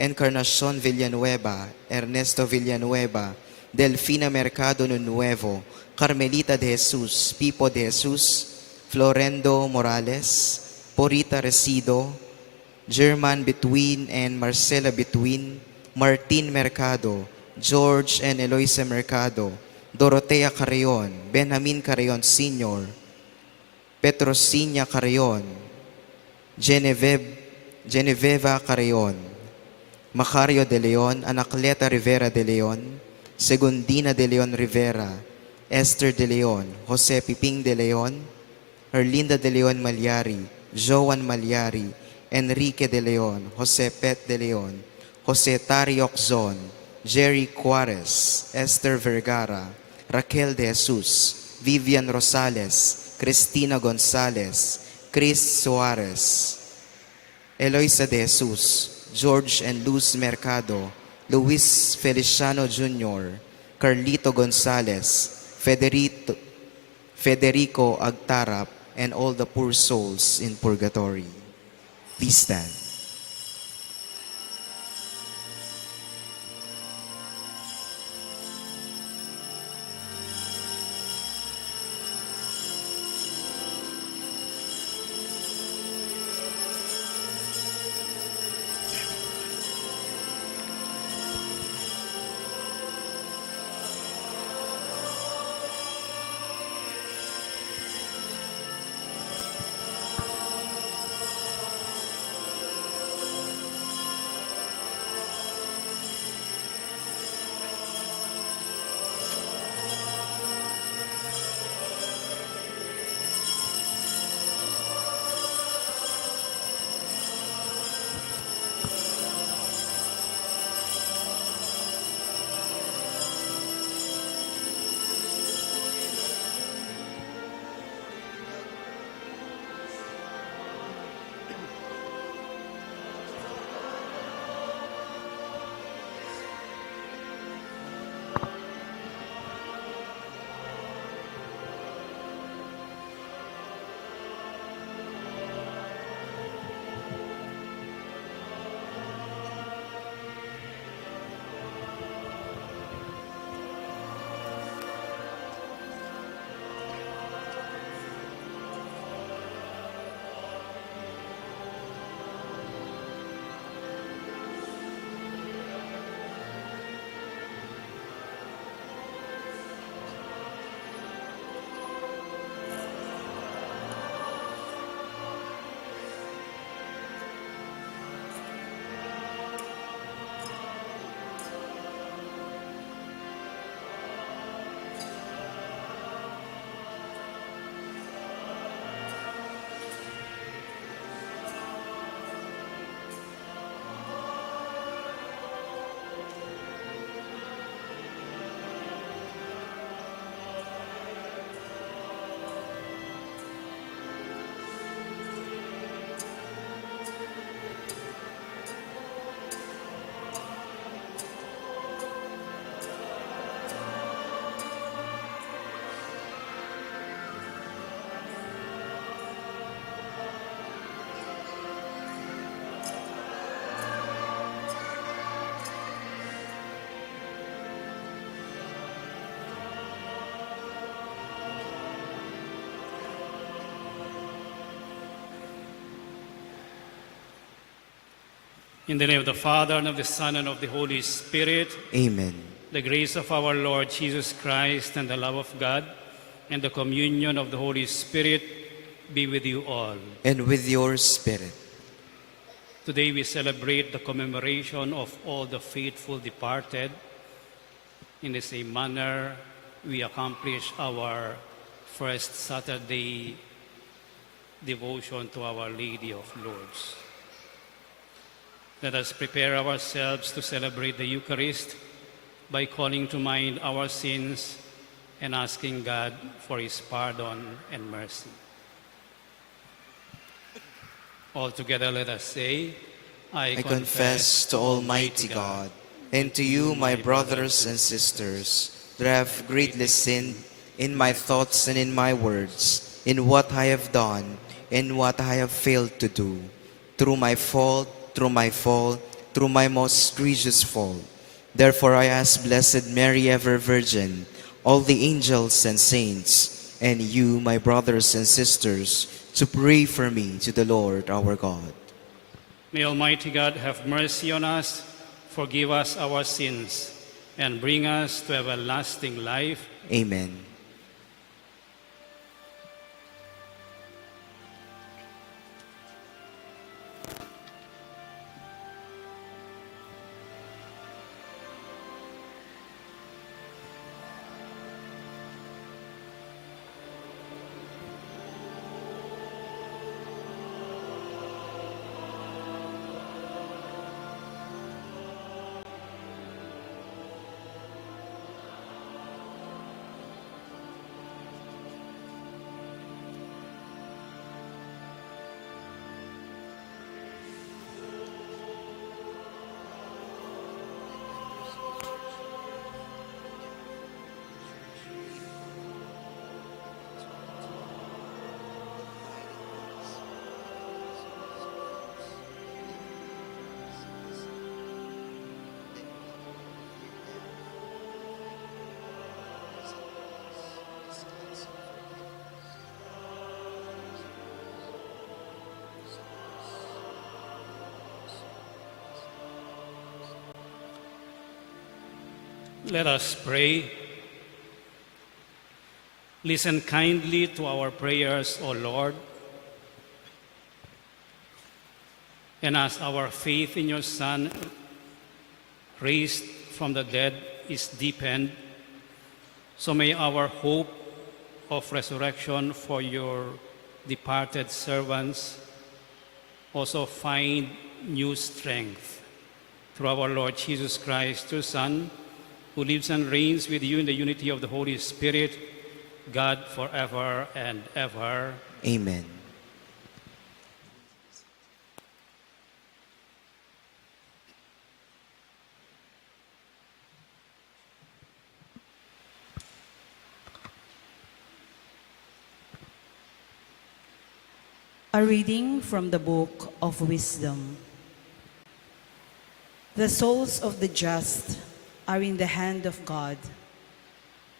Encarnacion Villanueva, Ernesto Villanueva, Delfina Mercado Nuevo, Carmelita de Jesus, Pipo de Jesus, Florendo Morales, Porita Resido, German Between and Marcela Between, Martin Mercado, George and Eloisa Mercado, Dorotea Carrion, Benjamin Carrion Sr., Petrosinia Carrion, Geneveva Carrion, Macario de Leon, Anacleta Rivera de Leon, Segundina de Leon Rivera, Esther de Leon, Jose Piping de Leon, Erlinda de Leon Malyari, Joan Malyari, Enrique de Leon, Jose Pet de Leon, Jose Tariok Zon, Jerry Juarez, Esther Vergara, Raquel de Jesus, Vivian Rosales, Cristina Gonzalez, Chris Suarez, Eloisa de Jesus, George and Luz Mercado, Luis Feliciano Jr., Carlito Gonzalez, Federico Agtarap, and all the poor souls in purgatory. Please stand. In the name of the Father, and of the Son, and of the Holy Spirit. Amen. The grace of our Lord Jesus Christ, and the love of God, and the communion of the Holy Spirit be with you all. And with your spirit. Today we celebrate the commemoration of all the faithful departed. In the same manner, we accomplish our first Saturday devotion to Our Lady of Lourdes. Let us prepare ourselves to celebrate the Eucharist by calling to mind our sins and asking God for His pardon and mercy. All together let us say, I confess to Almighty God and to you, my brothers and sisters, that I have greatly sinned in my thoughts and in my words, in what I have done and what I have failed to do. Through my fault, through my most egregious fault. Therefore I ask Blessed Mary, ever Virgin, all the angels and saints, and you, my brothers and sisters, to pray for me to the Lord our God. May Almighty God have mercy on us, forgive us our sins, and bring us to everlasting life. Amen. Let us pray. Listen kindly to our prayers, O Lord, and as our faith in your Son, raised from the dead, is deepened, so may our hope of resurrection for your departed servants also find new strength through our Lord Jesus Christ, your Son, who lives and reigns with you in the unity of the Holy Spirit, God forever and ever. Amen. A reading from the Book of Wisdom. The souls of the just are in the hand of God,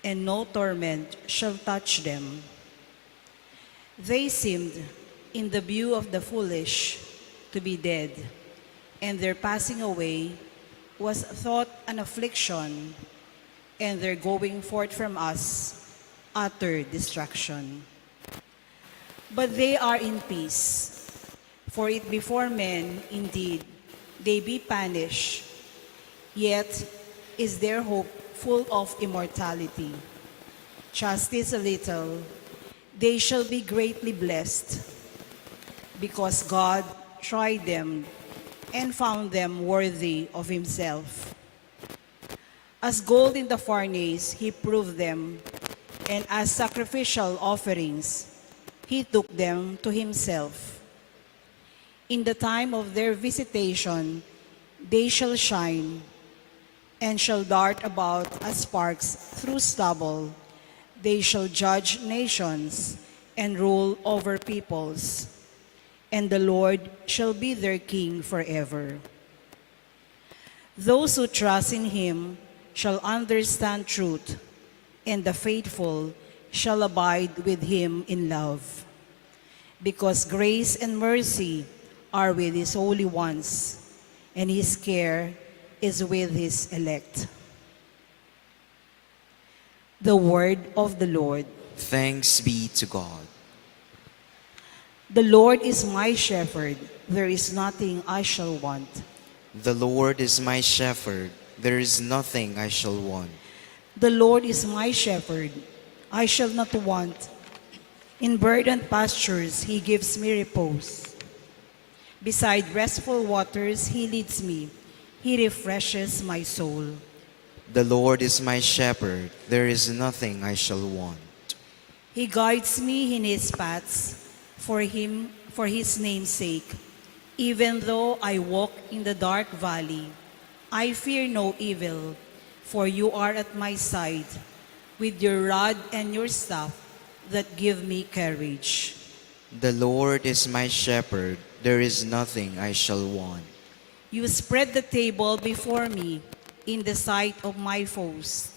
and no torment shall touch them. They seemed, in the view of the foolish, to be dead, and their passing away was thought an affliction, and their going forth from us utter destruction. But they are in peace, for it before men indeed they be punished, yet is their hope full of immortality. Justice a little, they shall be greatly blessed, because God tried them and found them worthy of himself. As gold in the furnace, he proved them, and as sacrificial offerings, he took them to himself. In the time of their visitation, they shall shine, and shall dart about as sparks through stubble. They shall judge nations and rule over peoples, and the Lord shall be their king forever. Those who trust in him shall understand truth, and the faithful shall abide with him in love. Because grace and mercy are with his holy ones, and his care is with his elect. The word of the Lord. Thanks be to God. The Lord is my shepherd, there is nothing I shall want. The Lord is my shepherd, there is nothing I shall want. The Lord is my shepherd, I shall not want. In verdant pastures he gives me repose. Beside restful waters he leads me. He refreshes my soul. The Lord is my shepherd, there is nothing I shall want. He guides me in his paths for his name's sake. Even though I walk in the dark valley, I fear no evil, for you are at my side, with your rod and your staff that give me courage. The Lord is my shepherd, there is nothing I shall want. You spread the table before me in the sight of my foes.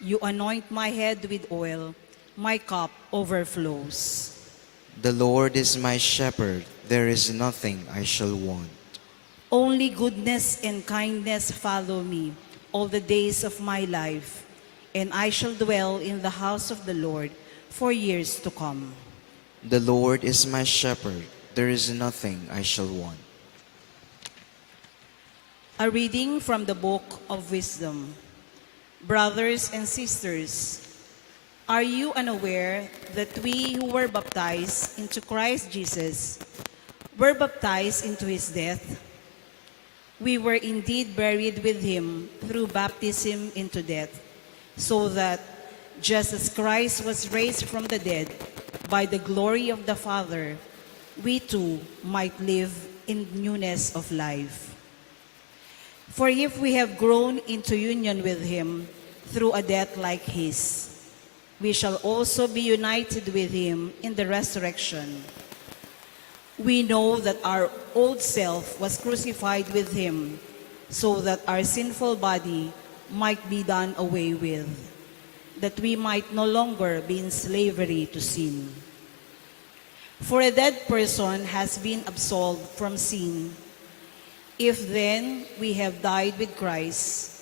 You anoint my head with oil. My cup overflows. The Lord is my shepherd, there is nothing I shall want. Only goodness and kindness follow me all the days of my life, and I shall dwell in the house of the Lord for years to come. The Lord is my shepherd, there is nothing I shall want. A reading from the Book of Wisdom. Brothers and sisters, are you unaware that we who were baptized into Christ Jesus were baptized into his death? We were indeed buried with him through baptism into death, so that just as Christ was raised from the dead by the glory of the Father, we too might live in newness of life. For if we have grown into union with him through a death like his, we shall also be united with him in the resurrection. We know that our old self was crucified with him, so that our sinful body might be done away with, that we might no longer be in slavery to sin. For a dead person has been absolved from sin. If then we have died with Christ,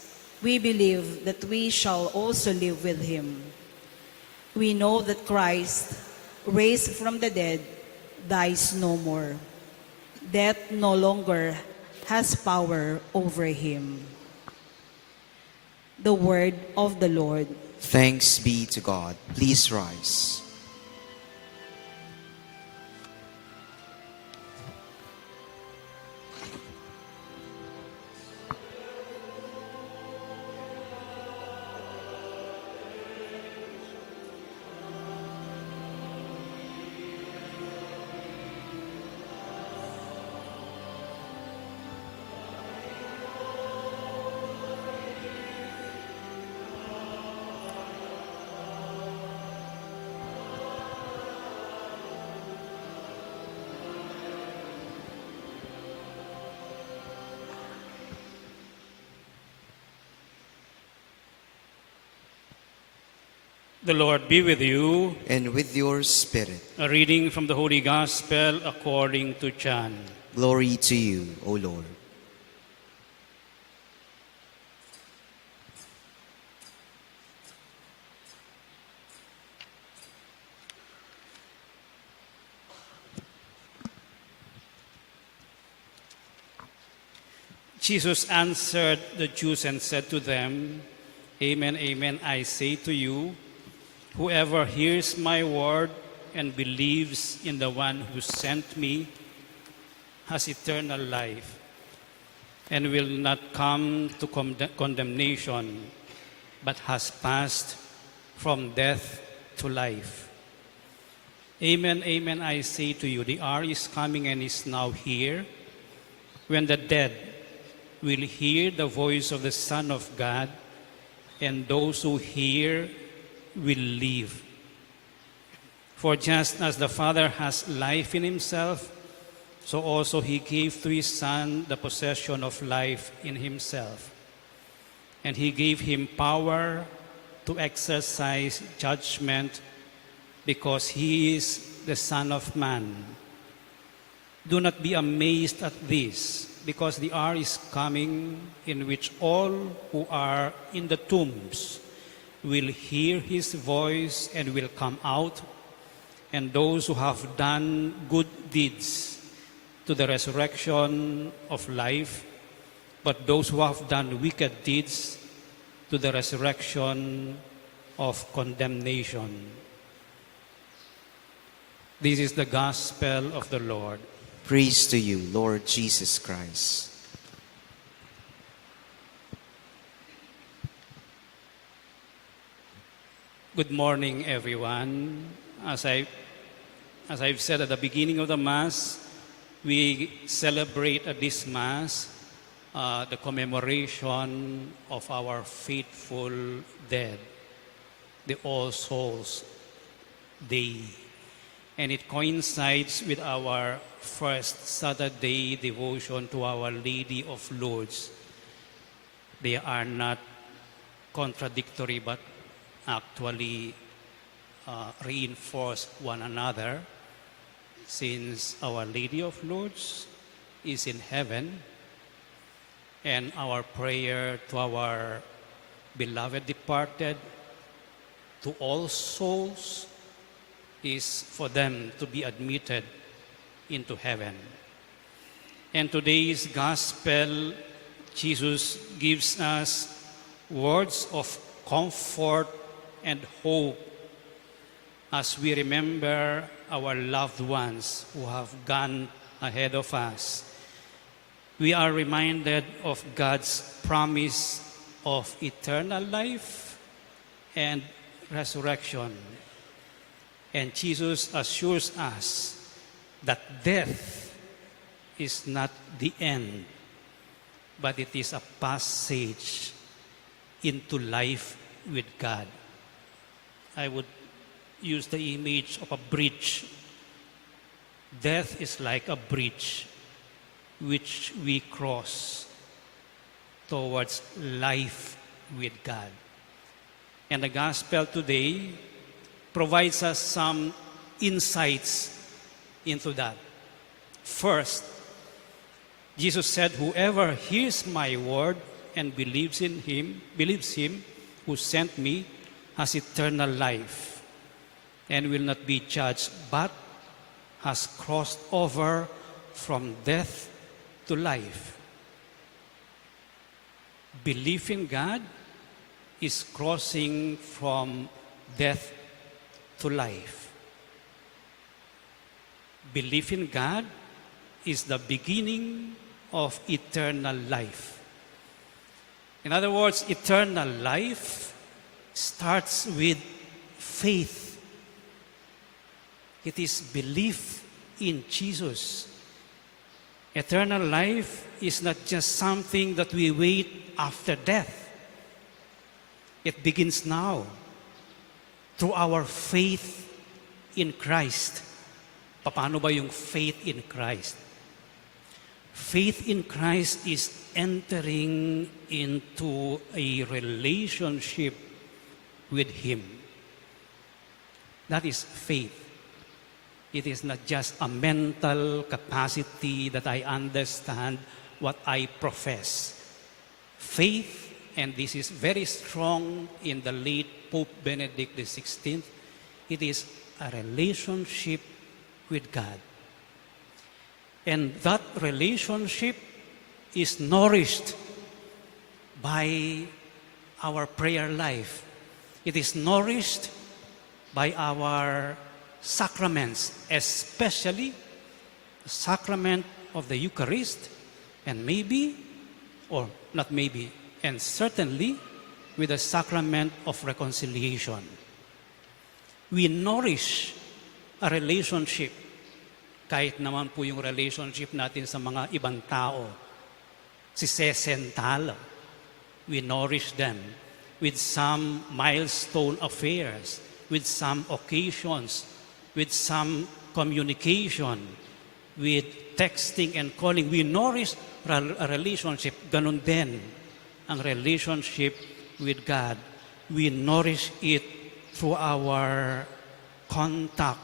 we believe that we shall also live with him. We know that Christ, raised from the dead, dies no more. Death no longer has power over him. The word of the Lord. Thanks be to God. Please rise. The Lord be with you. And with your spirit. A reading from the Holy Gospel according to John. Glory to you, O Lord. Jesus answered the Jews and said to them, Amen, amen, I say to you, whoever hears my word and believes in the one who sent me has eternal life and will not come to condemnation, but has passed from death to life. Amen, amen, I say to you, the hour is coming and is now here, when the dead will hear the voice of the Son of God, and those who hear will live. For just as the Father has life in himself, so also he gave to his Son the possession of life in himself. And he gave him power to exercise judgment because he is the Son of Man. Do not be amazed at this, because the hour is coming in which all who are in the tombs will hear his voice and will come out, and those who have done good deeds to the resurrection of life, but those who have done wicked deeds to the resurrection of condemnation. This is the gospel of the Lord. Praise to you, Lord Jesus Christ. Good morning, everyone. As I've said at the beginning of the Mass, we celebrate at this Mass the commemoration of our faithful dead, the All Souls Day. And it coincides with our first Saturday devotion to Our Lady of Lourdes. They are not contradictory but actually reinforce one another, since Our Lady of Lourdes is in heaven and our prayer to our beloved departed, to all souls, is for them to be admitted into heaven. And today's gospel, Jesus gives us words of comfort and hope as we remember our loved ones who have gone ahead of us. We are reminded of God's promise of eternal life and resurrection. And Jesus assures us that death is not the end, but it is a passage into life with God. I would use the image of a bridge. Death is like a bridge which we cross towards life with God. And the gospel today provides us some insights into that. First, Jesus said, "Whoever hears my word and believes him who sent me, has eternal life and will not be judged, but has crossed over from death to life." Belief in God is crossing from death to life. Belief in God is the beginning of eternal life. In other words, eternal life starts with faith. It is belief in Jesus. Eternal life is not just something that we wait after death. It begins now through our faith in Christ. Paano ba yung faith in Christ? Faith in Christ is entering into a relationship with Him. That is faith. It is not just a mental capacity that I understand what I profess. Faith, and this is very strong in the late Pope Benedict XVI, it is a relationship with God. And that relationship is nourished by our prayer life. It is nourished by our sacraments, especially the sacrament of the Eucharist, and maybe, or not maybe, and certainly with the sacrament of reconciliation. We nourish a relationship, kahit naman po yung relationship natin sa mga ibang tao, si sesentalo. We nourish them with some milestone affairs, with some occasions, with some communication, with texting and calling. We nourish a relationship. Ganun din ang relationship with God. We nourish it through our contact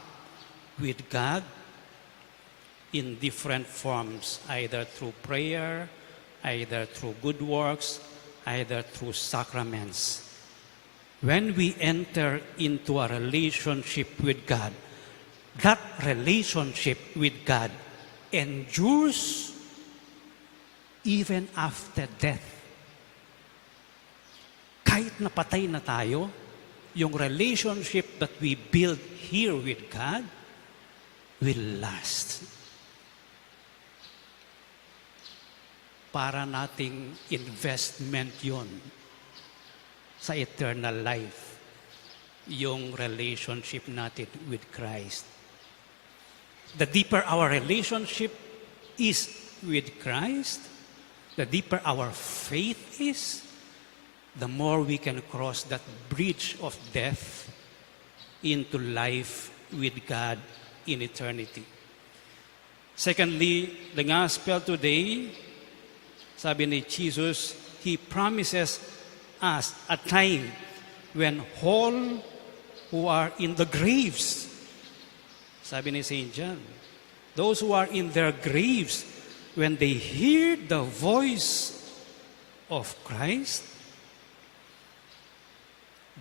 with God in different forms, either through prayer, either through good works, either through sacraments. When we enter into a relationship with God, that relationship with God endures even after death. Kahit napatay na tayo, yung relationship that we build here with God will last. Para nating investment yon sa eternal life, yung relationship natin with Christ. The deeper our relationship is with Christ, the deeper our faith is, the more we can cross that bridge of death into life with God in eternity. Secondly, the gospel today, sabi ni Jesus, He promises us a time when all who are in the graves, sabi ni St. John, those who are in their graves, when they hear the voice of Christ,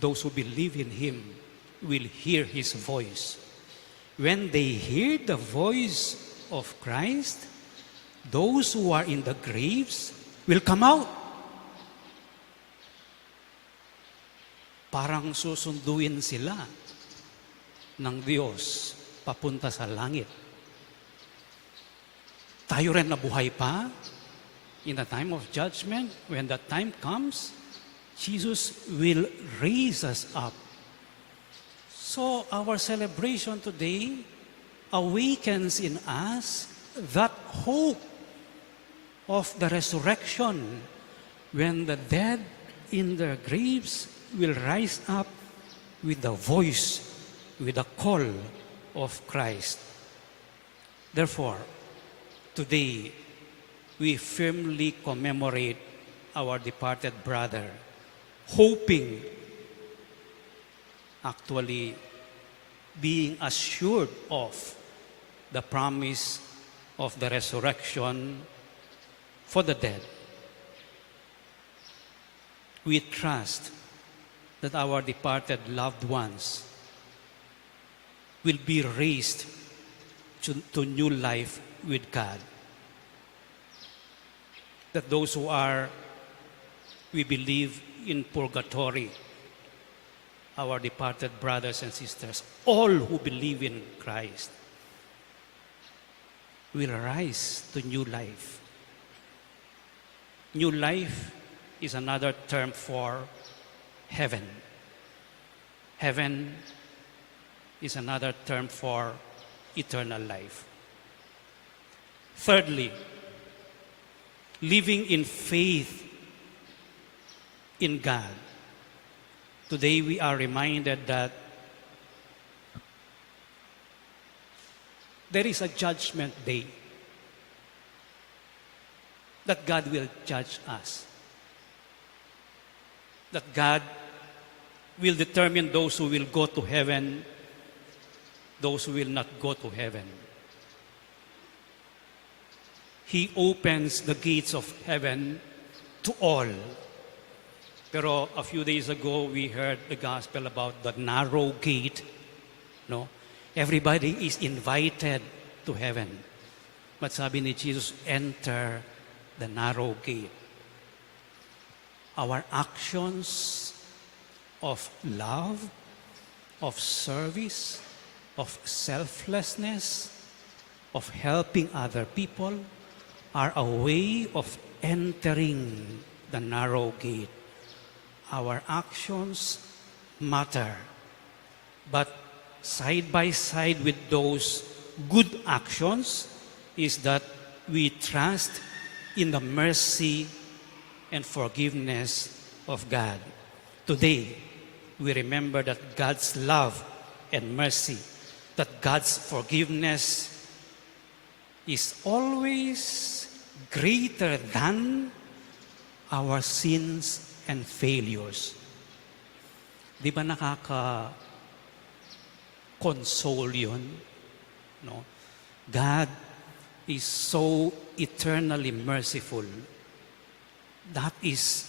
those who believe in Him will hear His voice. When they hear the voice of Christ, those who are in the graves will come out. Parang susunduin sila ng Diyos papunta sa langit. Tayo rin nabuhay pa in the time of judgment. When that time comes, Jesus will raise us up. So our celebration today awakens in us that hope of the resurrection when the dead in their graves will rise up with the voice, with the call of Christ. Therefore, today we firmly commemorate our departed brother, hoping, actually being assured of the promise of the resurrection for the dead. We trust that our departed loved ones will be raised to new life with God. That those who are, we believe, in purgatory, our departed brothers and sisters, all who believe in Christ, will rise to new life. New life is another term for heaven. Heaven is another term for eternal life. Thirdly, living in faith in God. Today we are reminded that there is a judgment day, that God will judge us, that God will determine those who will go to heaven, those who will not go to heaven. He opens the gates of heaven to all. Pero a few days ago, we heard the gospel about the narrow gate. No? Everybody is invited to heaven. But sabi ni Jesus, enter the narrow gate. Our actions of love, of service, of selflessness, of helping other people are a way of entering the narrow gate. Our actions matter, but side by side with those good actions is that we trust in the mercy and forgiveness of God. Today, we remember that God's love and mercy, that God's forgiveness is always greater than our sins and failures. Di ba nakaka-console yun? No? God is so eternally merciful. That is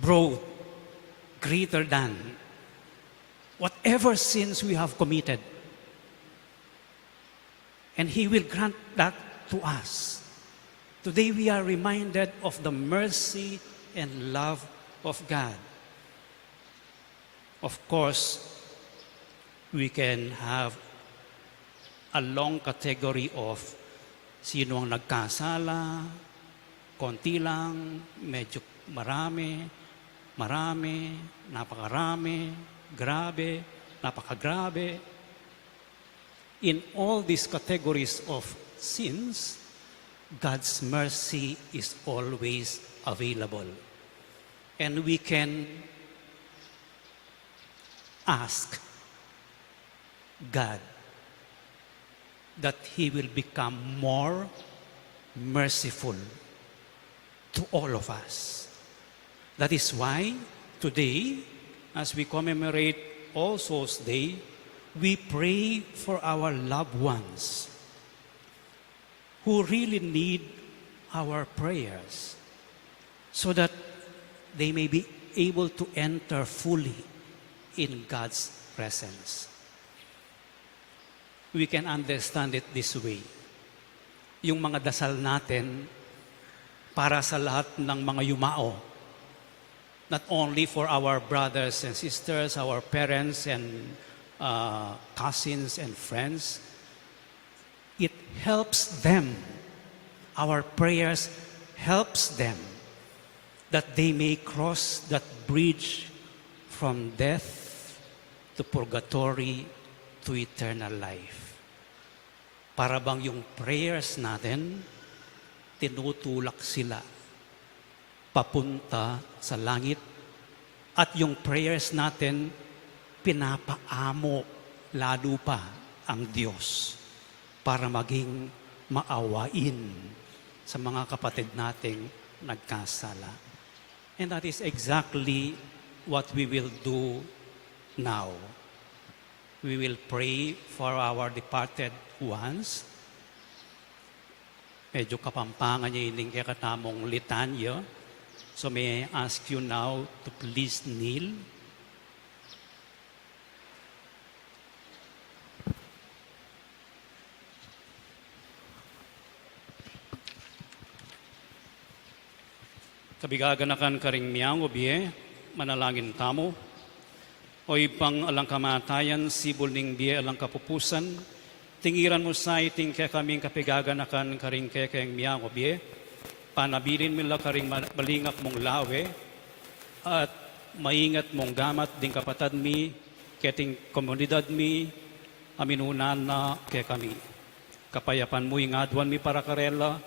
broad, greater than whatever sins we have committed. And He will grant that to us. Today we are reminded of the mercy and love of God. Of course, we can have a long category of sino ang nagkasala, konti lang, medyo marami, napakarami, grabe, napakagrabe. In all these categories of sins, God's mercy is always available. And we can ask God, that He will become more merciful to all of us. That is why today, as we commemorate All Souls Day, we pray for our loved ones who really need our prayers so that they may be able to enter fully in God's presence. We can understand it this way. Yung mga dasal natin para sa lahat ng mga yumao, not only for our brothers and sisters, our parents and cousins and friends, it helps them. Our prayers helps them that they may cross that bridge from death to purgatory to eternal life. Para bang yung prayers natin, tinutulak sila papunta sa langit at yung prayers natin, pinapaamo lalo pa ang Diyos para maging maawain sa mga kapatid nating nagkasala. And that is exactly what we will do now. We will pray for our departed ones. Medyo kapampangan niya ining katamong litanya. So may I ask you now to please kneel. Kabigaganakan karing miyang obiye, manalangin tamo. Oy pang alang kamatayan, sibol ning biye alang kapupusan. Tingiran mo sa iting kaya kaming kapigaganakan karing kaya kayang miyang obiye. Panabilin mila karing balingak mong lawe. At maingat mong gamat ding kapatad mi, keting komunidad mi, aminunan na kaya kami. Kapayapan mo ingadwan mi para karela,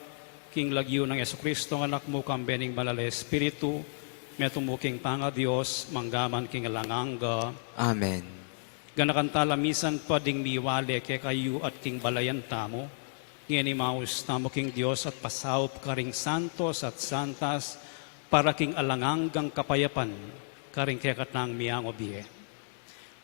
king lagyo ng Jesucristo ng anak mo kang bening malala Espiritu, metumuking panga Diyos, manggaman king langanga. Amen. Ganakan talamisan pa ding miwale kay kayo at king balayan tamo, ngeni maus tamo king Diyos at pasaup karing santos at santas, para king alanganggang kapayapan, karing kekatang miyang obiye.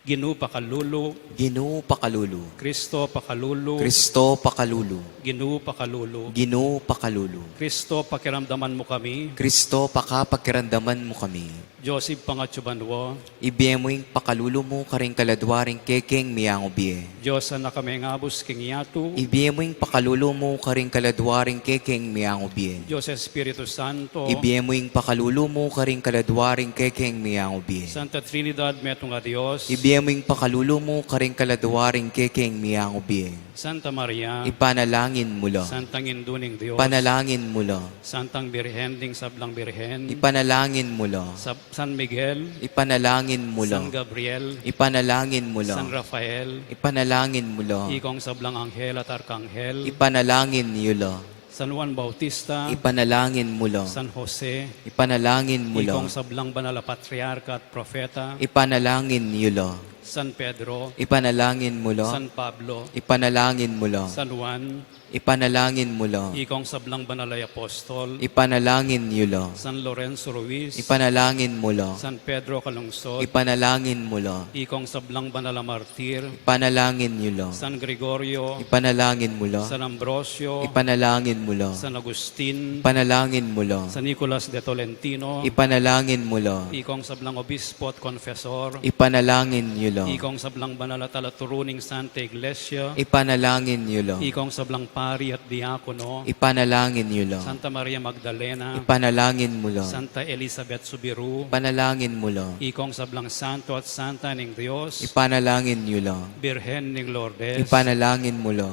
Ginu pakalulu, Ginoo pakalulu, Kristo pakalulu, Kristo pakalulu, Ginu pakalulu, Ginoo pakalulu, Kristo pakiramdaman mo kami, Kristo pakapakirandaman mo kami. Joseph pangatsubanwo, Ibiye mo yung pakalulu mo karing kaladwaring kekeng miyang ubiye. Diyos na kami ngabos king yatu, Ibiye mo yung pakalulu mo karing kaladwaring kekeng miyang ubiye. Diyos Espiritu Santo, Ibiye mo yung pakalulu mo karing kaladwaring kekeng miyang ubiye. Santa Trinidad metong a Diyos, Ibiye mo yung pakalulu mo karing kaladwaring kekeng miyang ubiye. Santa Maria, Ipanalangin mo la. Santang Induning Diyos, Panalangin mo la. Santang Birhen ding Sablang Birhen, Ipanalangin mo la. San Miguel, Ipanalangin mo la. San Gabriel, Ipanalangin mo la. San Rafael, Ipanalangin mo la. Ikong Sablang Anghel at Arkanghel, Ipanalangin niyo la. San Juan Bautista, Ipanalangin mo la. San Jose, Ipanalangin mo la. Ikong Sablang Banal na Patriarka at Profeta, Ipanalangin niyo la. San Pedro, Ipanalangin mo la. San Pablo, Ipanalangin mo la. San Juan, Ipanalangin mo la. Ikong Sablang Banal na Apostol, Ipanalangin niyo la. San Lorenzo Ruiz, Ipanalangin mo la. San Pedro Calungsod, Ipanalangin mo la. Ikong Sablang Banal na Martir, Ipanalangin niyo la. San Gregorio, Ipanalangin mo la. San Ambrosio, Ipanalangin mo la. San Agustin, Ipanalangin mo la. San Nicolas de Tolentino, Ipanalangin mo la. Ikong Sablang Obispo at Confessor, Ipanalangin niyo la. Ikong Sablang Banal at Talaturuning Santa Iglesia, Ipanalangin niyo la. Ikong Sablang Pari at Diakono, Ipanalangin niyo la. Santa Maria Magdalena, Ipanalangin mo la. Santa Elizabeth Subiru, Ipanalangin mo la. Ikong Sablang Santo at Santa ning Diyos, Ipanalangin niyo la. Birhen ning Lourdes, Ipanalangin mo la.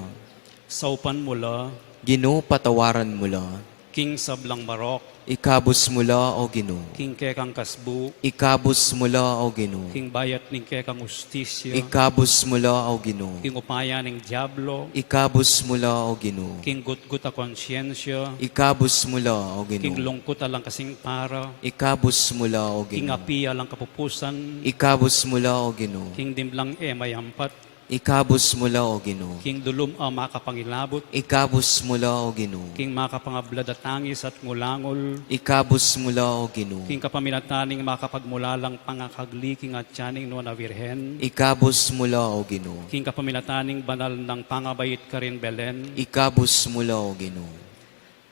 Saupan mula, Ginoo patawaran mo la. King Sablang Marok, Ikabos mo la o Ginoo. King Kekang Kasbu, Ikabos mo la o Ginoo. King Bayat ning Kekang Ustisyo, Ikabos mo la o Ginoo. King Upaya ning Diablo, Ikabos mo la o Ginoo. King Gutgut a Konsyensya, Ikabos mo la o King Ginoo. Lungkot alang kasing para, Ikabos mo la o King Ginoo. Apia alang kapupusan, Ikabos mo la o Ginoo. King Dimblang Mayampat, Ikabus mula o Ginoo. King dulum a makapangilabot, Ikabus mula o Ginoo. king makapangablad at tangis at ngulangol, Ikabus mula o Ginoo. king kapaminataning makapagmulalang pangakagli, king at tiyaning no na virhen, Ikabus mula o Ginoo. king kapaminataning banal ng pangabayit ka rin Belen, Ikabus mula o Ginoo.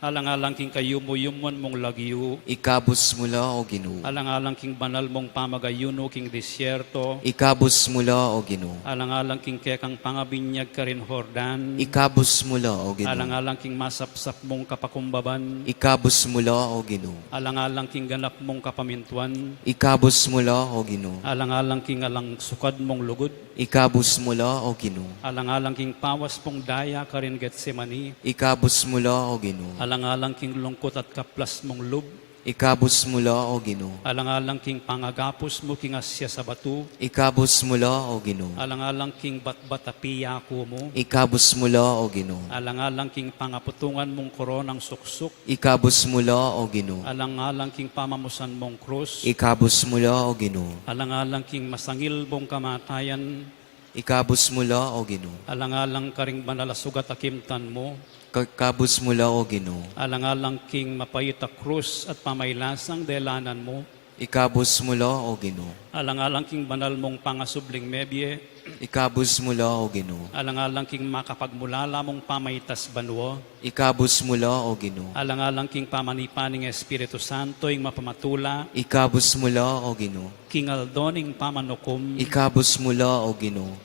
alang-alang king kayumo-yumon mong lagyu, Ikabus mula o Ginoo. alang-alang king banal mong pamagayuno, king disyerto, Ikabus mula o Ginoo. alang-alang king kekang pangabinyag ka rin Hordan, Ikabus mula o Ginoo. alang-alang king masapsap mong kapakumbaban, Ikabus mula o Ginoo. alang-alang king ganap mong kapamintuan, Ikabus mula o Ginoo. alang-alang king alang sukad mong lugod, Ikabus mula o Ginoo. alang-alang king pawas mong daya ka rin Getsemani, Ikabus mula o Ginoo. alang-alang king lungkot at kaplas mong lub, Ikabus mula o Ginoo. alang-alang king pangagapos mo king asya sa batu, Ikabus mula o Ginoo. alang-alang king batbatapiya ko mo, Ikabus mula o Ginoo. alang-alang king pangaputungan mong koronang suksok, Ikabus mula o Ginoo. alang-alang king pamamusan mong krus, Ikabus mula o Ginoo. alang-alang king masangil mong kamatayan, Ikabus mula o Ginoo. alang-alang karing banalasugat akimtan mo, Ikabus mula o Ginoo. alang-alang king mapayita krus at pamaylasang delanan mo, Ikabus mula o Ginoo. alang-alang king banal mong pangasubling mebye, Ikabus mula o Ginoo. alang-alang king makapagmulala mong pamaytas banwa, Ikabus mula o Ginoo. alang-alang king pamanipaning Espiritu Santo ing mapamatula, Ikabus mula o Ginoo. king aldoning pamanukom, Ikabus mula o Ginoo.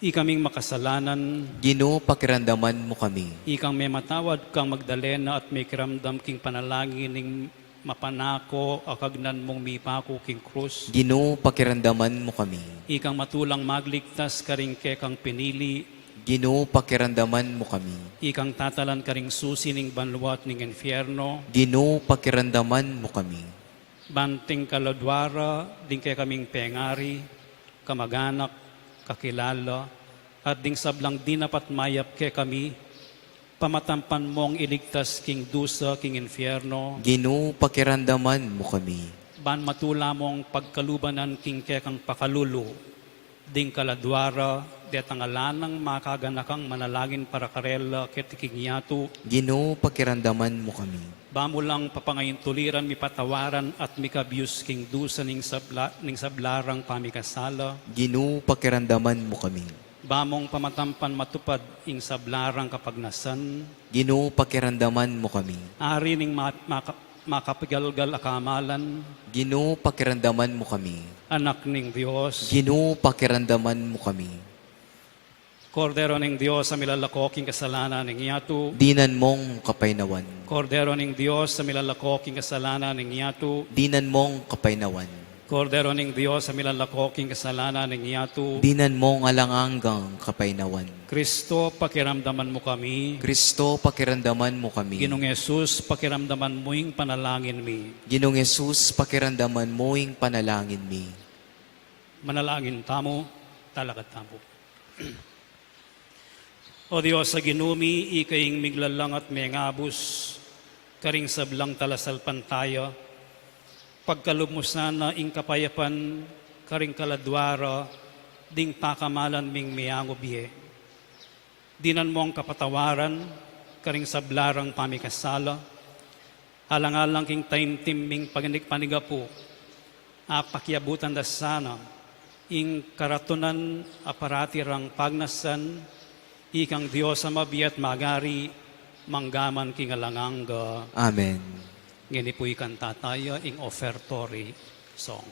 ikaming makasalanan, Ginoo, pakiramdaman mo kami. ikang may matawad kang Magdalena at may kiramdam king panalangin ning mapanako akagnan mong mipako king krus, Ginoo, pakiramdaman mo kami. ikang matulang magligtas karing kekang pinili, Ginoo, pakiramdaman mo kami. ikang tatalan karing susi ning banluat ning infyerno, Ginoo, pakiramdaman mo kami. banting kaladwara, ding kay kaming pengari, kamaganak, kakilala, at ding sablang dinapat mayap kay kami, pamatampan mong iligtas king dusa, king infyerno, Ginoo, pakiramdaman mo kami. ban matula mong pagkalubanan king kekang pakalulu, ding kaladwara, detangalanang makaganakang manalangin para karela ketiking yatu, Ginoo, pakiramdaman mo kami. bamo lang papangayin tuliran, mipatawaran at mikabyus king dusa ning sablarang pamikasala, Ginoo, pakiramdaman mo kami. bamong pamatampan matupad ing sablarang kapagnasan, Ginoo, pakiramdaman mo kami. ari ning makapigalgal akamalan, Ginoo, pakiramdaman mo kami. anak ning Dios, Ginoo, pakiramdaman mo kami. Kordero ning Dios sa milalako king kasalanan ning yatu, Dinan mong kapainawan. Kordero ning Dios sa milalako king kasalanan ning yatu, Dinan mong kapainawan. Kordero ning Dios sa milalako king kasalanan ning yatu, Dinan mong alangangang kapainawan. Kristo, pakiramdaman mo kami, Kristo, pakiramdaman mo kami. Ginong Yesus, pakiramdaman mo ing panalangin mi, Ginong Yesus, pakiramdaman mo ing panalangin mi. manalangin tamo, talagat tamo. O Diyos, sa ginumi, ikaing miglalang at mengabus, karing sablang talasalpan tayo, pagkalumusan na ing kapayapan, karing kaladwara, ding pakamalan ming miyango biye. Dinan mo ang kapatawaran, karing sablarang pamikasala, alang-alang king taimtim ming panigapo, apakyabutan da sana, ing karatunan aparatirang pagnasan, ikang Diyos sa mabiat magari, manggaman king alanganga. Amen. Ngini po ikan tataya ing offertory song.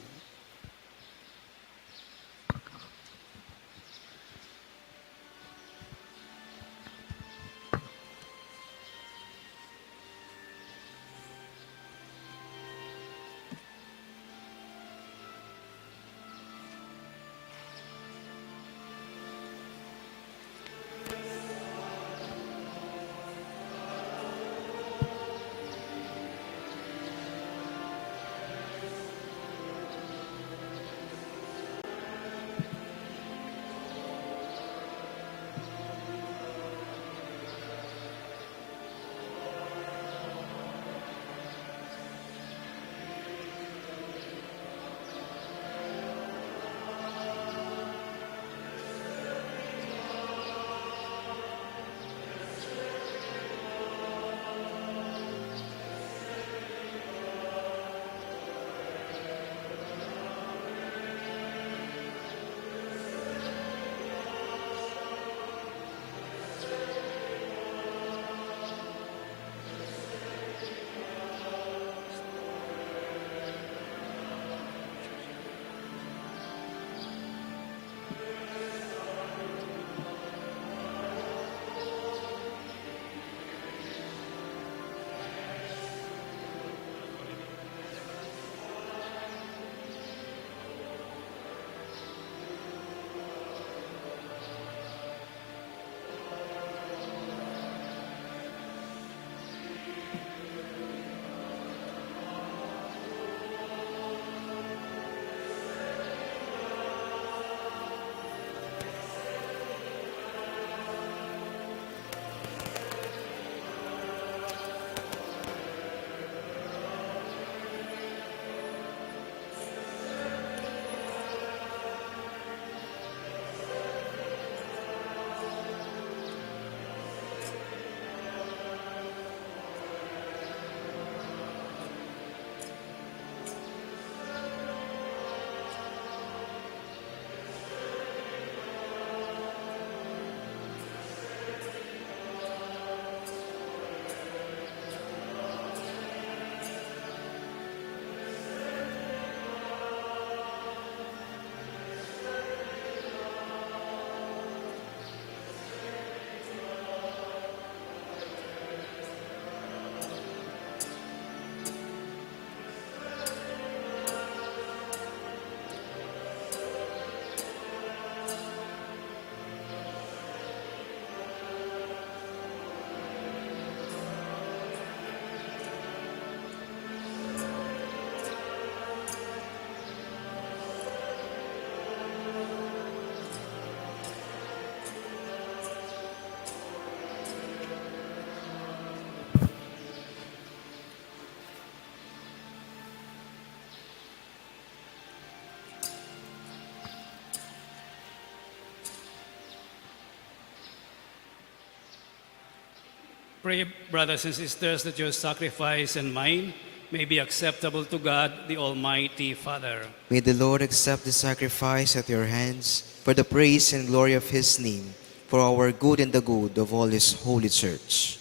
Pray, brothers and sisters, that your sacrifice and mine may be acceptable to God, the Almighty Father. May the Lord accept the sacrifice at your hands for the praise and glory of his name, for our good and the good of all his holy church.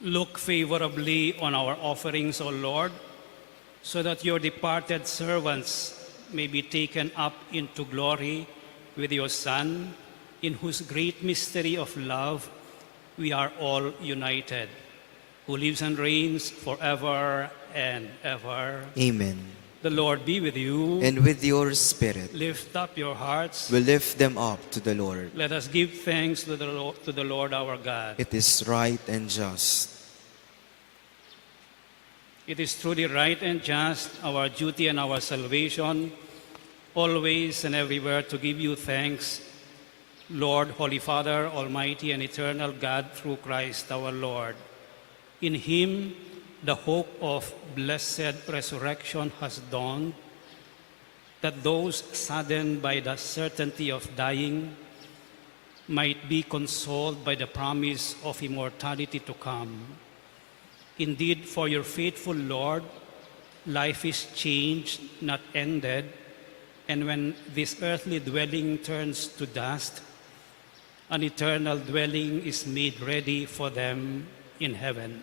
Look favorably on our offerings, O Lord, so that your departed servants may be taken up into glory with your Son, in whose great mystery of love we are all united, who lives and reigns forever and ever. Amen. The Lord be with you. And with your spirit, Lift up your hearts. we lift them up to the Lord. Let us give thanks to the Lord our God. It is right and just. It is truly right and just, our duty and our salvation, always and everywhere to give you thanks, Lord, Holy Father, Almighty and eternal God, through Christ our Lord. In him, the hope of blessed resurrection has dawned, that those saddened by the certainty of dying might be consoled by the promise of immortality to come. Indeed, for your faithful Lord, life is changed, not ended, and when this earthly dwelling turns to dust, an eternal dwelling is made ready for them in heaven.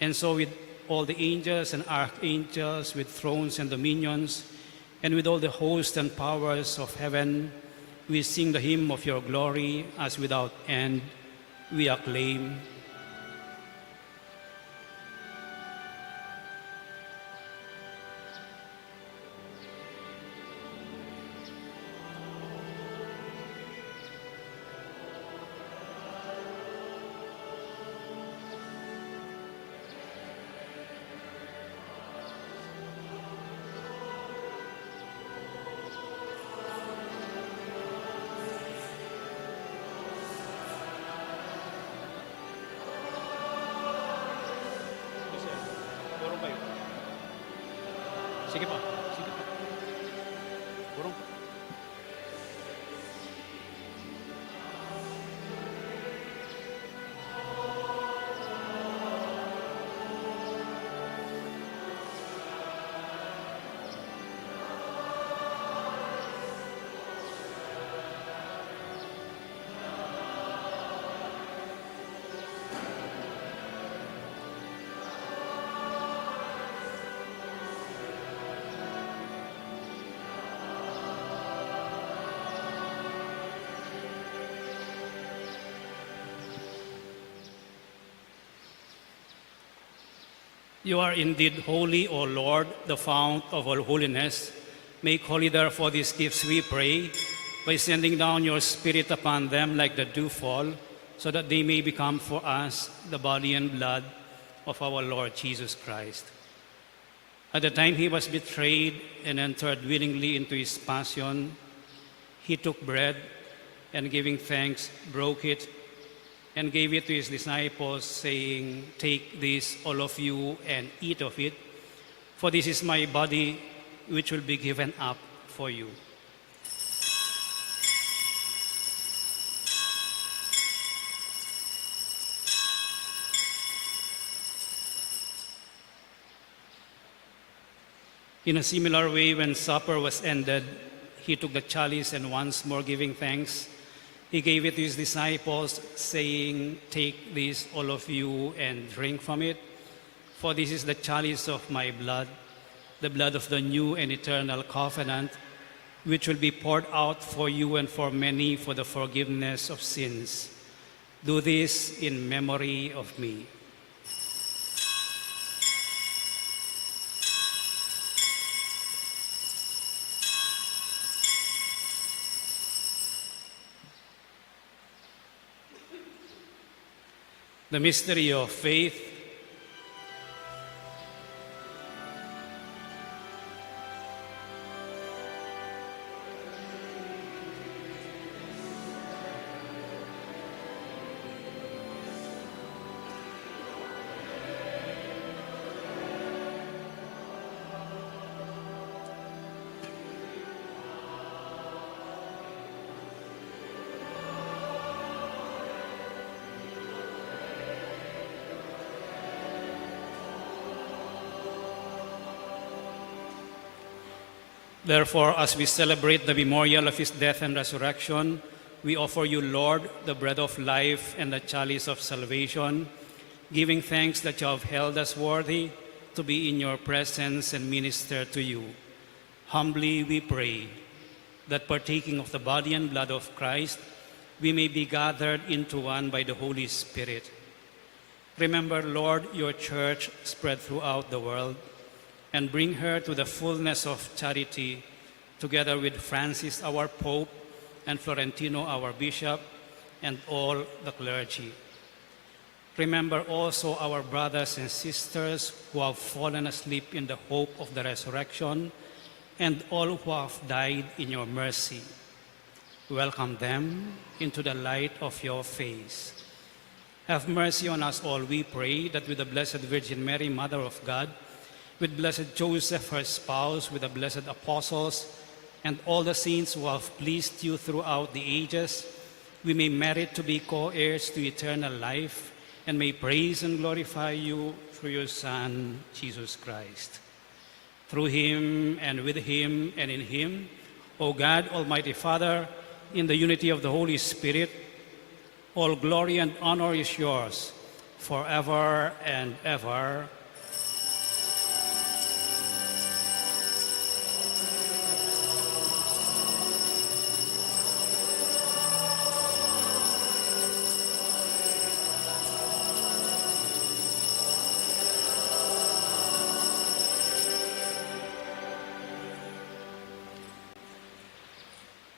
And so with all the angels and archangels, with thrones and dominions, and with all the hosts and powers of heaven, we sing the hymn of your glory as without end we acclaim. Sige pa. Sige pa. Burong. You are indeed holy, O Lord, the fount of all holiness. Make holy therefore these gifts, we pray, by sending down your Spirit upon them like the dewfall, so that they may become for us the body and blood of our Lord Jesus Christ. At the time he was betrayed and entered willingly into his passion, he took bread and giving thanks, broke it, and gave it to his disciples, saying, "Take this, all of you, and eat of it, for this is my body, which will be given up for you." In a similar way, when supper was ended, he took the chalice and once more giving thanks, he gave it to his disciples, saying, "Take this, all of you, and drink from it, for this is the chalice of my blood, the blood of the new and eternal covenant, which will be poured out for you and for many for the forgiveness of sins. Do this in memory of me." The mystery of faith. Therefore, as we celebrate the memorial of his death and resurrection, we offer you, Lord, the bread of life and the chalice of salvation, giving thanks that you have held us worthy to be in your presence and minister to you. Humbly we pray that partaking of the body and blood of Christ, we may be gathered into one by the Holy Spirit. Remember, Lord, your church spread throughout the world, and bring her to the fullness of charity, together with Francis, our Pope, and Florentino, our Bishop, and all the clergy. Remember also our brothers and sisters who have fallen asleep in the hope of the resurrection, and all who have died in your mercy. Welcome them into the light of your face. Have mercy on us all, we pray, that with the Blessed Virgin Mary, Mother of God, with blessed Joseph, her spouse, with the blessed apostles, and all the saints who have pleased you throughout the ages, we may merit to be co-heirs to eternal life, and may praise and glorify you through your Son, Jesus Christ. Through him, and with him, and in him, O God, Almighty Father, in the unity of the Holy Spirit, all glory and honor is yours, forever and ever.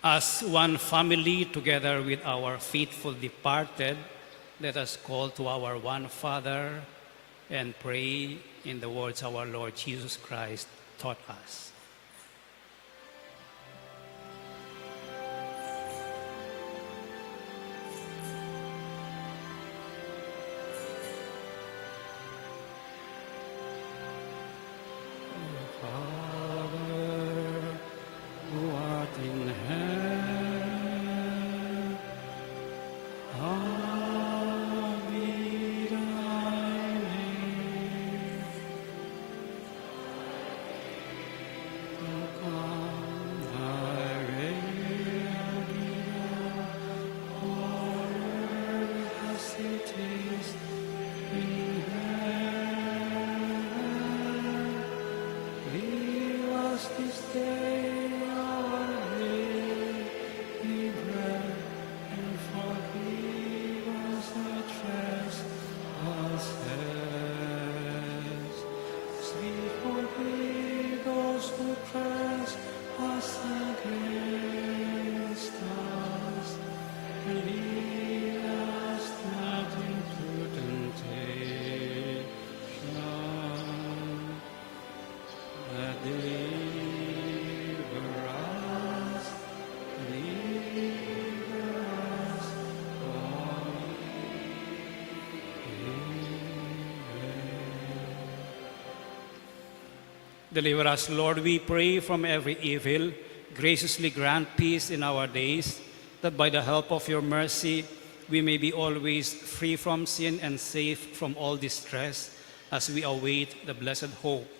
As one family, together with our faithful departed, let us call to our one Father and pray in the words our Lord Jesus Christ taught us. Deliver us, Lord, we pray, from every evil. Graciously grant peace in our days, that by the help of your mercy we may be always free from sin and safe from all distress, as we await the blessed hope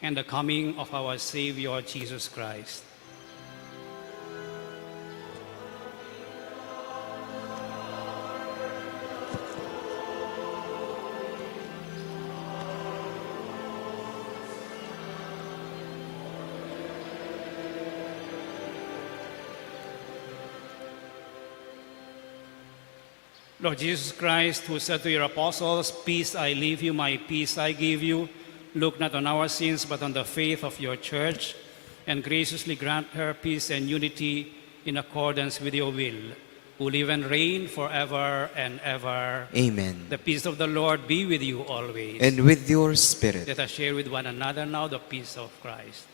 and the coming of our Savior, Jesus Christ. Lord Jesus Christ, who said to your apostles, "Peace I leave you, my peace I give you," look not on our sins, but on the faith of your church, and graciously grant her peace and unity in accordance with your will, who live and reign forever and ever. Amen. The peace of the Lord be with you always. And with your spirit. Let us share with one another now the peace of Christ.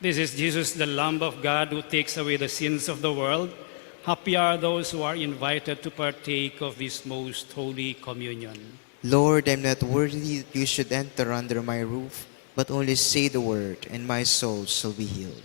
This is Jesus, the Lamb of God, who takes away the sins of the world. Happy are those who are invited to partake of this most holy communion. Lord, I'm not worthy that you should enter under my roof, but only say the word, and my soul shall be healed.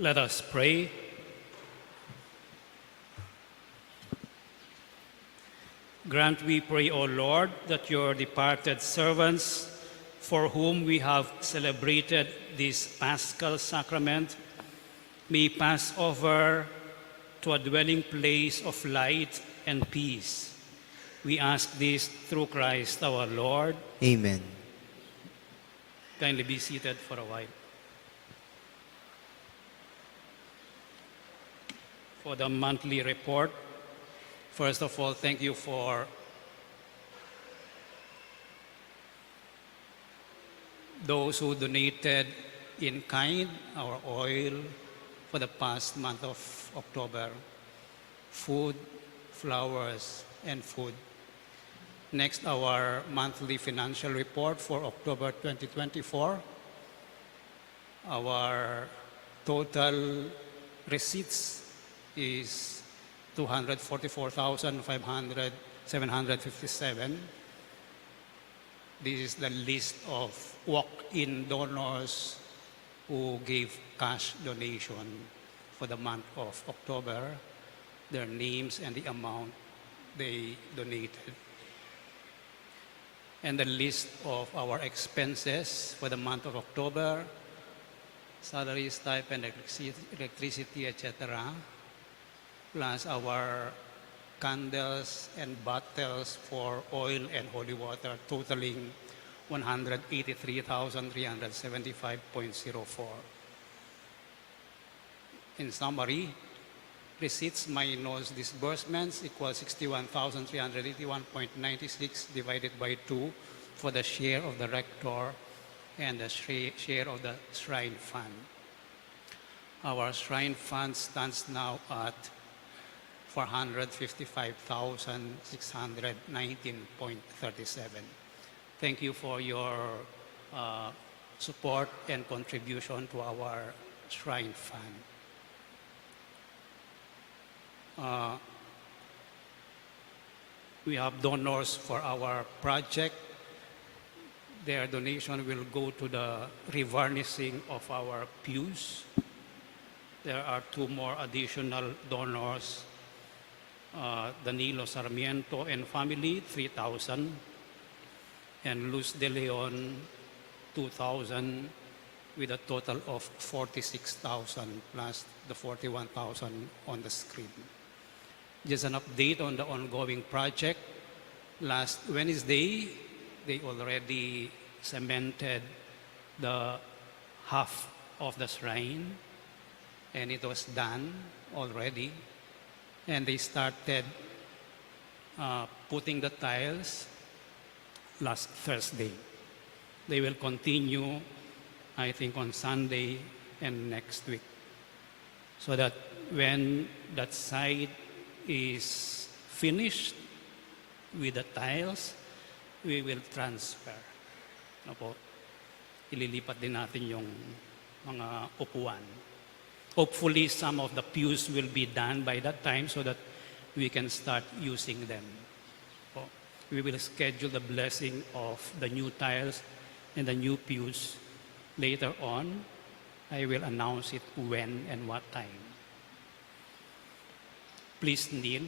Let us pray. Grant, we pray, O Lord, that your departed servants, for whom we have celebrated this Paschal sacrament, may pass over to a dwelling place of light and peace. We ask this through Christ our Lord. Amen. Kindly be seated for a while. For the monthly report, first of all, thank you for those who donated in kind our oil for the past month of October, food, flowers, and food. Next, our monthly financial report for October 2024. Our total receipts is 244,757. This is the list of walk-in donors who gave cash donation for the month of October, their names and the amount they donated. And the list of our expenses for the month of October, salary, stipend, electricity, etc., plus our candles and bottles for oil and holy water totaling 183,375.04. In summary, receipts minus disbursements equals 61,381.96 divided by 2 for the share of the rector and the share of the shrine fund. Our shrine fund stands now at 455,619.37. Thank you for your support and contribution to our shrine fund. We have donors for our project. Their donation will go to the revarnishing of our pews. There are 2 more additional donors. Danilo Sarmiento and family, 3,000. And Luz de Leon, 2,000, with a total of 46,000 plus the 41,000 on the screen. Just an update on the ongoing project. Last Wednesday, they already cemented the half of the shrine, and it was done already. And they started putting the tiles last Thursday. They will continue, I think, on Sunday and next week, so that when that side is finished with the tiles, we will transfer. Opo, ililipat din natin yung mga upuan. Hopefully, some of the pews will be done by that time so that we can start using them. We will schedule the blessing of the new tiles and the new pews later on. I will announce it when and what time. Please kneel.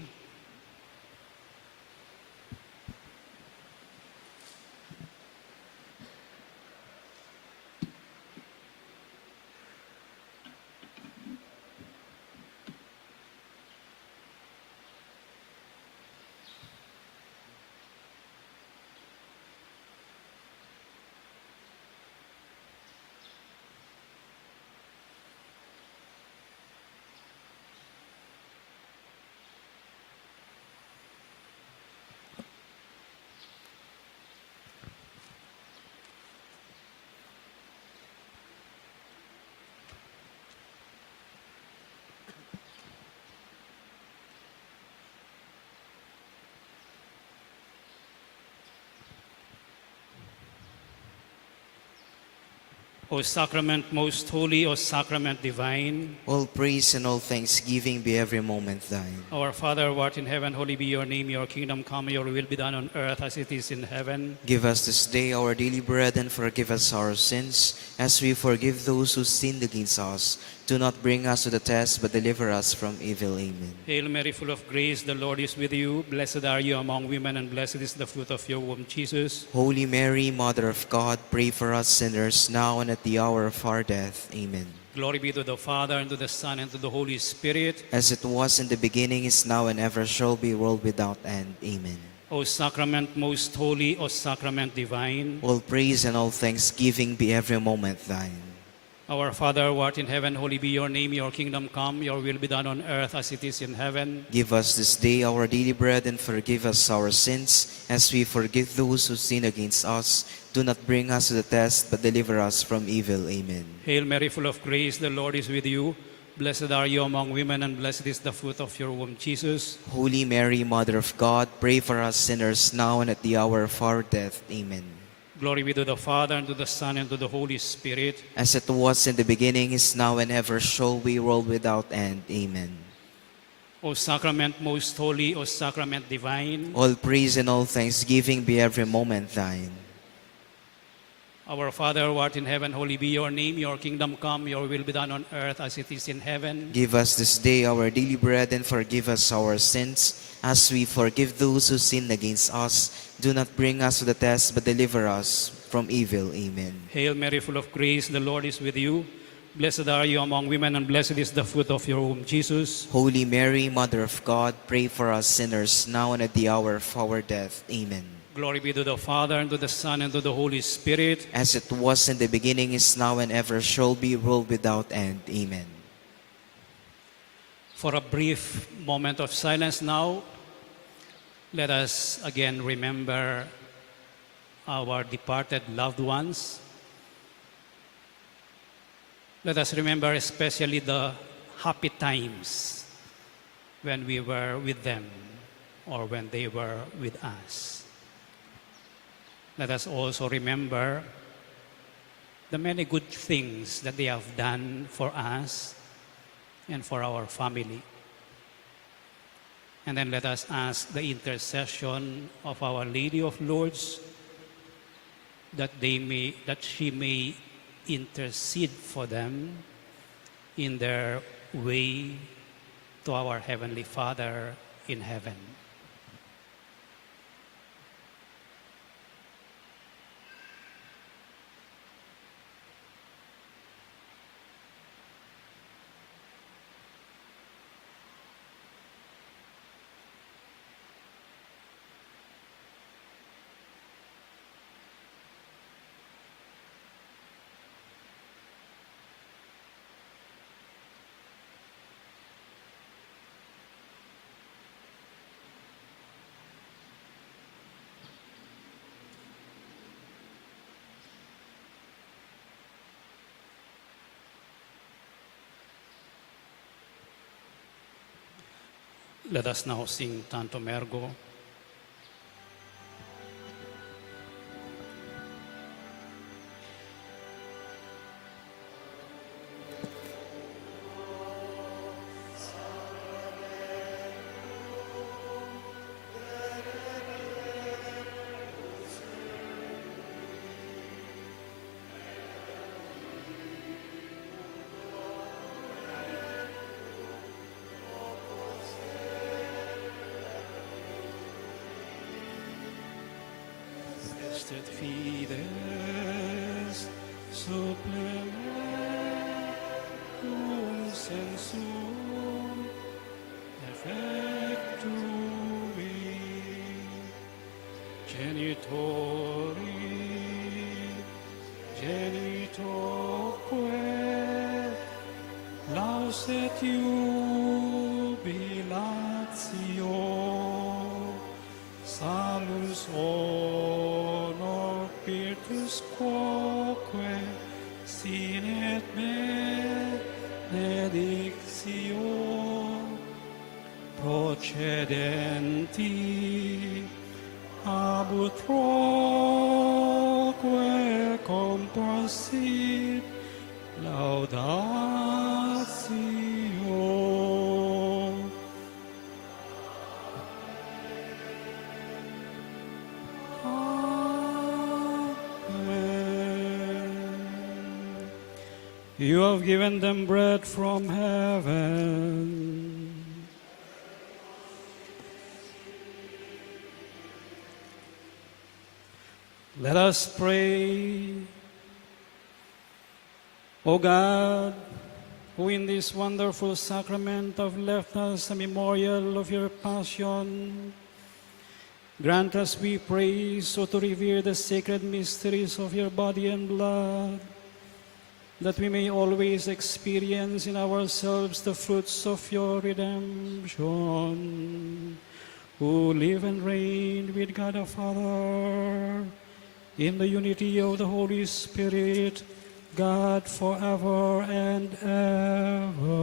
O sacrament most holy, O sacrament divine, All praise and all thanksgiving be every moment thine. our Father who art in heaven, holy be your name, your kingdom come, your will be done on earth as it is in heaven. Give us this day our daily bread, and forgive us our sins, as we forgive those who sinned against us. Do not bring us to the test, but deliver us from evil. Amen. Hail Mary, full of grace, the Lord is with you. Blessed are you among women, and blessed is the fruit of your womb, Jesus. Holy Mary, Mother of God, pray for us sinners, now and at the hour of our death. Amen. Glory be to the Father, and to the Son, and to the Holy Spirit. As it was in the beginning, is now, and ever shall be, world without end. Amen. O sacrament most holy, O sacrament divine, All praise and all thanksgiving be every moment thine. our Father who art in heaven, holy be your name. Your kingdom come, your will be done on earth as it is in heaven. Give us this day our daily bread, and forgive us our sins, as we forgive those who sin against us. Do not bring us to the test, but deliver us from evil. Amen. Hail Mary, full of grace, the Lord is with you. Blessed are you among women, and blessed is the fruit of your womb, Jesus. Holy Mary, Mother of God, pray for us sinners, now and at the hour of our death. Amen. Glory be to the Father, and to the Son, and to the Holy Spirit. As it was in the beginning, is now, and ever shall be, world without end. Amen. O sacrament most holy, O sacrament divine, All praise and all thanksgiving be every moment thine. our Father who art in heaven, holy be your name. Your kingdom come, your will be done on earth as it is in heaven. Give us this day our daily bread, and forgive us our sins, as we forgive those who sin against us. Do not bring us to the test, but deliver us from evil. Amen. Hail Mary, full of grace, the Lord is with you. Blessed are you among women, and blessed is the fruit of your womb, Jesus. Holy Mary, Mother of God, pray for us sinners, now and at the hour of our death. Amen. Glory be to the Father, and to the Son, and to the Holy Spirit. As it was in the beginning, is now, and ever shall be, world without end. Amen. For a brief moment of silence now, let us again remember our departed loved ones. Let us remember especially the happy times when we were with them or when they were with us. Let us also remember the many good things that they have done for us and for our family. And then let us ask the intercession of Our Lady of Lourdes that she may intercede for them in their way to our Heavenly Father in heaven. Let us now sing Tantum Ergo. Estet fides supplementum sensum effectui genitoque laus et jubilatio salus honor virtus quoque sine et benedictio procedenti ab utroque composit laudatio. You have given them bread from heaven. Let us pray. O God, who in this wonderful sacrament have left us a memorial of your passion, grant us, we pray, so to revere the sacred mysteries of your body and blood, that we may always experience in ourselves the fruits of your redemption, who live and reign with God the Father, in the unity of the Holy Spirit, God forever and ever.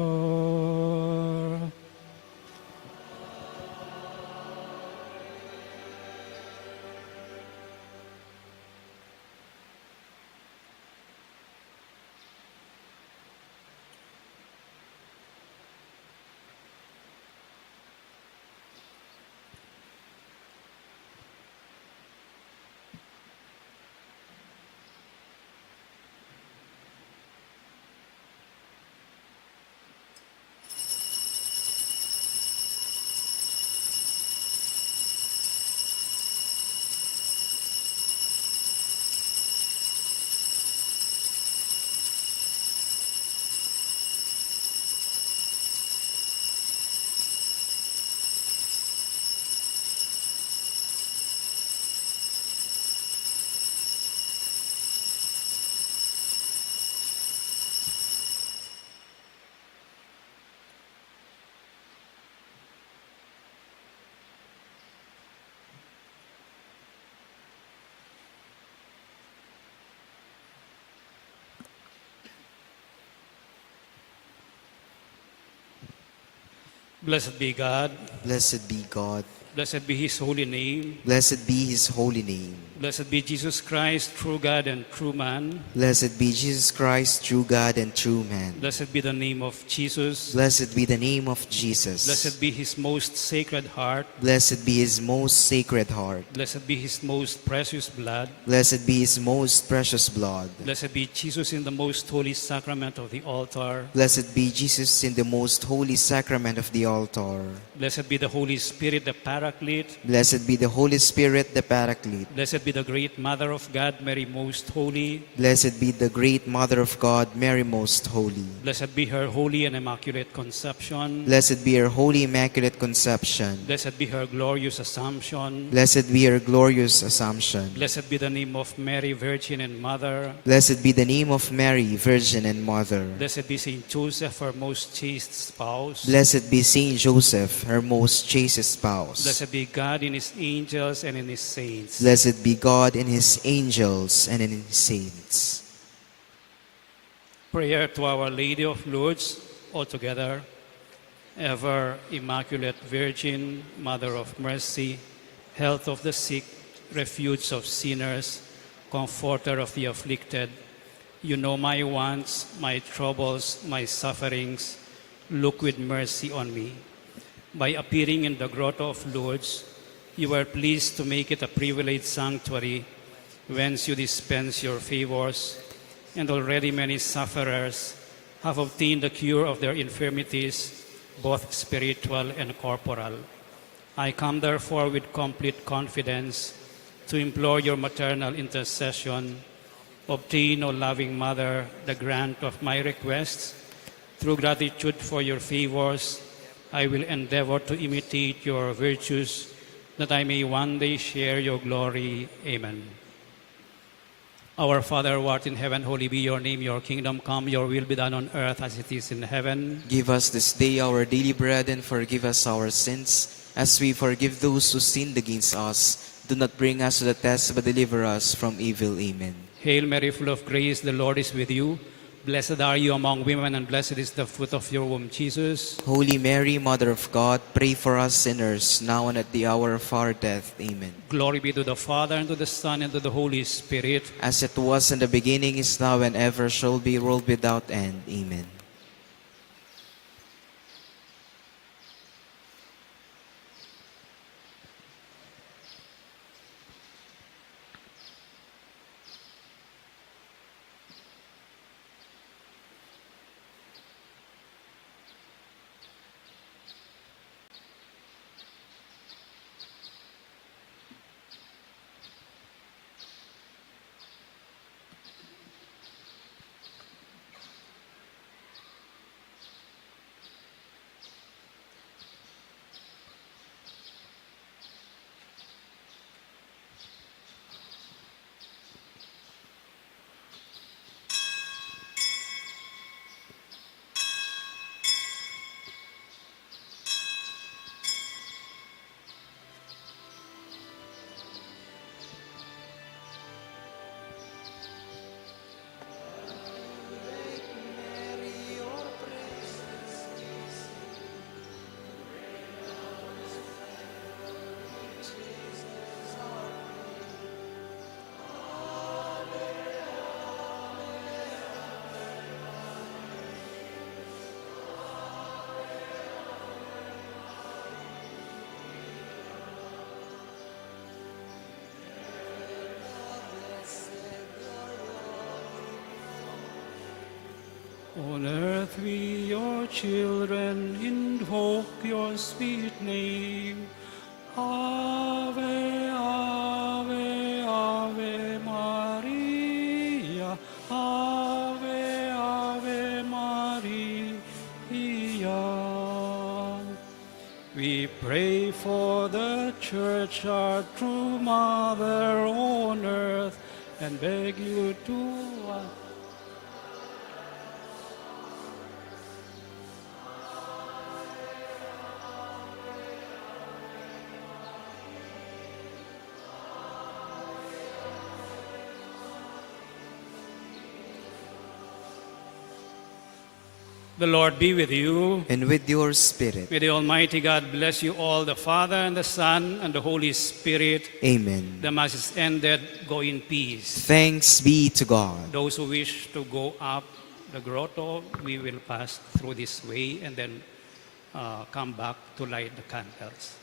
Blessed be God. Blessed be God. Blessed be his holy name. Blessed be his holy name. Blessed be Jesus Christ, true God and true man. Blessed be Jesus Christ, true God and true man. Blessed be the name of Jesus. Blessed be the name of Jesus. Blessed be his most sacred heart. Blessed be his most sacred heart. Blessed be his most precious blood. Blessed be his most precious blood. Blessed be Jesus in the most holy sacrament of the altar. Blessed be Jesus in the most holy sacrament of the altar. Blessed be the Holy Spirit, the Paraclete. Blessed be the Holy Spirit, the Paraclete. Blessed be the great Mother of God, Mary Most Holy. Blessed be the great Mother of God, Mary Most Holy. Blessed be her holy and immaculate conception. Blessed be her holy immaculate conception. Blessed be her glorious assumption. Blessed be her glorious assumption. Blessed be the name of Mary, Virgin and Mother. Blessed be the name of Mary, Virgin and Mother. Blessed be Saint Joseph, her most chaste spouse. Blessed be Saint Joseph, her most chaste spouse. Blessed be God in his angels and in his saints. Blessed be God in his angels and in his saints. Prayer to Our Lady of Lourdes, all together. Ever Immaculate Virgin, Mother of Mercy, health of the sick, refuge of sinners, comforter of the afflicted, you know my wants, my troubles, my sufferings. Look with mercy on me. By appearing in the grotto of Lourdes, you are pleased to make it a privileged sanctuary whence you dispense your favors, and already many sufferers have obtained the cure of their infirmities, both spiritual and corporal. I come therefore with complete confidence to implore your maternal intercession. Obtain, O loving Mother, the grant of my requests. Through gratitude for your favors, I will endeavor to imitate your virtues, that I may one day share your glory. Amen. Our Father, who art in heaven, holy be your name. Your kingdom come, your will be done on earth as it is in heaven. Give us this day our daily bread, and forgive us our sins, as we forgive those who sinned against us. Do not bring us to the test, but deliver us from evil. Amen. Hail Mary, full of grace, the Lord is with you. Blessed are you among women, and blessed is the fruit of your womb, Jesus. Holy Mary, Mother of God, pray for us sinners, now and at the hour of our death. Amen. Glory be to the Father, and to the Son, and to the Holy Spirit. As it was in the beginning, is now, and ever shall be, world without end. Amen. On earth we, your children, invoke your sweet name. Ave, Ave, Ave Maria. Ave, Ave Maria. We pray for the Church, our true Mother on earth, and beg you to The Lord be with you. And with your spirit. May the Almighty God bless you all, the Father and the Son and the Holy Spirit. Amen. The Mass is ended. Go in peace. Thanks be to God. Those who wish to go up the grotto, we will pass through this way and then come back to light the candles.